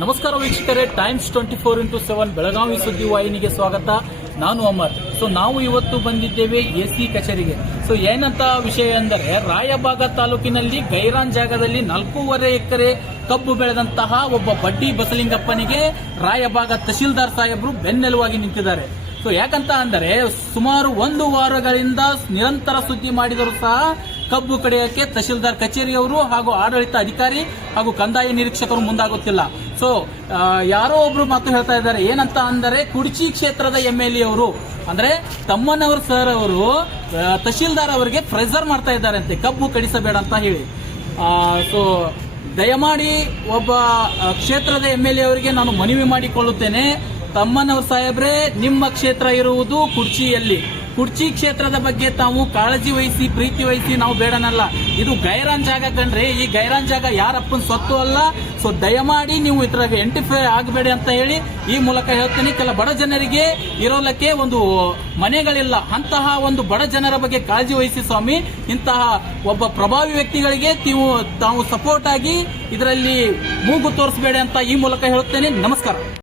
ನಮಸ್ಕಾರ ವೀಕ್ಷಕರೇ times twenty four into seven Belagavi ಸುದ್ದಿ ವಾಹಿನಿಗೆ ಸ್ವಾಗತ. ನಾನು ಅಮರ್. ಸೊ ನಾವು ಇವತ್ತು ಬಂದಿದ್ದೇವೆ ಎ ಸಿ ಕಚೇರಿಗೆ. ಸೊ ಏನಂತ ವಿಷಯ ಅಂದರೆ ರಾಯಬಾಗ ತಾಲೂಕಿನಲ್ಲಿ ಗೈರಾನ್ ಜಾಗದಲ್ಲಿ ನಾಲ್ಕೂವರೆ ಎಕರೆ ಕಬ್ಬು ಬೆಳೆದಂತಹ ಒಬ್ಬ ಬಡ್ಡಿ ಬಸಲಿಂಗಪ್ಪನಿಗೆ ರಾಯಬಾಗ ತಹಶೀಲ್ದಾರ್ ಸಾಹೇಬರು ಬೆನ್ನೆಲುವಾಗಿ ನಿಂತಿದ್ದಾರೆ. ಸೊ ಯಾಕಂತ ಅಂದರೆ ಸುಮಾರು ಒಂದು ವಾರಗಳಿಂದ ನಿರಂತರ ಸುದ್ದಿ ಮಾಡಿದರೂ ಸಹ ಕಬ್ಬು ಕಡಿಯಕ್ಕೆ ತಹಶೀಲ್ದಾರ್ ಕಚೇರಿಯವರು ಹಾಗೂ ಆಡಳಿತ ಅಧಿಕಾರಿ ಹಾಗೂ ಕಂದಾಯ ನಿರೀಕ್ಷಕರು ಮುಂದಾಗುತ್ತಿಲ್ಲ. ಸೊ ಯಾರೋ ಒಬ್ರು ಮಾತು ಹೇಳ್ತಾ ಇದ್ದಾರೆ. ಏನಂತ ಅಂದರೆ ಕುಡ್ಚಿ ಕ್ಷೇತ್ರದ ಎಂ ಎಲ್ ಎ ಅವರು, ಅಂದ್ರೆ ತಮ್ಮನವರು ಸರ್ ಅವರು ತಹಶೀಲ್ದಾರ್ ಅವರಿಗೆ ಪ್ರೆಸರ್ ಮಾಡ್ತಾ ಇದ್ದಾರೆ ಅಂತೆ ಕಬ್ಬು ಕಡಿಸಬೇಡ ಅಂತ ಹೇಳಿ. ಸೊ ದಯಮಾಡಿ ಒಬ್ಬ ಕ್ಷೇತ್ರದ ಎಂ ಎಲ್ ಎ ಅವರಿಗೆ ನಾನು ಮನವಿ ಮಾಡಿಕೊಳ್ಳುತ್ತೇನೆ. ತಮ್ಮನವರ್ ಸಾಹೇಬ್ರೆ, ನಿಮ್ಮ ಕ್ಷೇತ್ರ ಇರುವುದು ಕುರ್ಚಿಯಲ್ಲಿ. ಕುರ್ಚಿ ಕ್ಷೇತ್ರದ ಬಗ್ಗೆ ತಾವು ಕಾಳಜಿ ವಹಿಸಿ, ಪ್ರೀತಿ ವಹಿಸಿ ನಾವು ಬೇಡನಲ್ಲ. ಇದು ಗೈರಾನ್ ಜಾಗ ಕಂಡ್ರೆ ಈ ಗೈರಾನ್ ಜಾಗ ಯಾರಪ್ಪನ ಸ್ವತ್ತು ಅಲ್ಲ. ಸೊ ದಯಮಾಡಿ ನೀವು ಇದ್ರಾಗ ಎಂಟಿಫೈ ಆಗಬೇಡಿ ಅಂತ ಹೇಳಿ ಈ ಮೂಲಕ ಹೇಳ್ತೀನಿ. ಕೆಲ ಬಡ ಜನರಿಗೆ ಇರೋಲಕ್ಕೆ ಒಂದು ಮನೆಗಳಿಲ್ಲ. ಅಂತಹ ಒಂದು ಬಡ ಜನರ ಬಗ್ಗೆ ಕಾಳಜಿ ವಹಿಸಿ ಸ್ವಾಮಿ. ಇಂತಹ ಒಬ್ಬ ಪ್ರಭಾವಿ ವ್ಯಕ್ತಿಗಳಿಗೆ ನೀವು ತಾವು ಸಪೋರ್ಟ್ ಆಗಿ ಇದರಲ್ಲಿ ಮೂಗು ತೋರಿಸಬೇಡಿ ಅಂತ ಈ ಮೂಲಕ ಹೇಳುತ್ತೇನೆ ನಮಸ್ಕಾರ.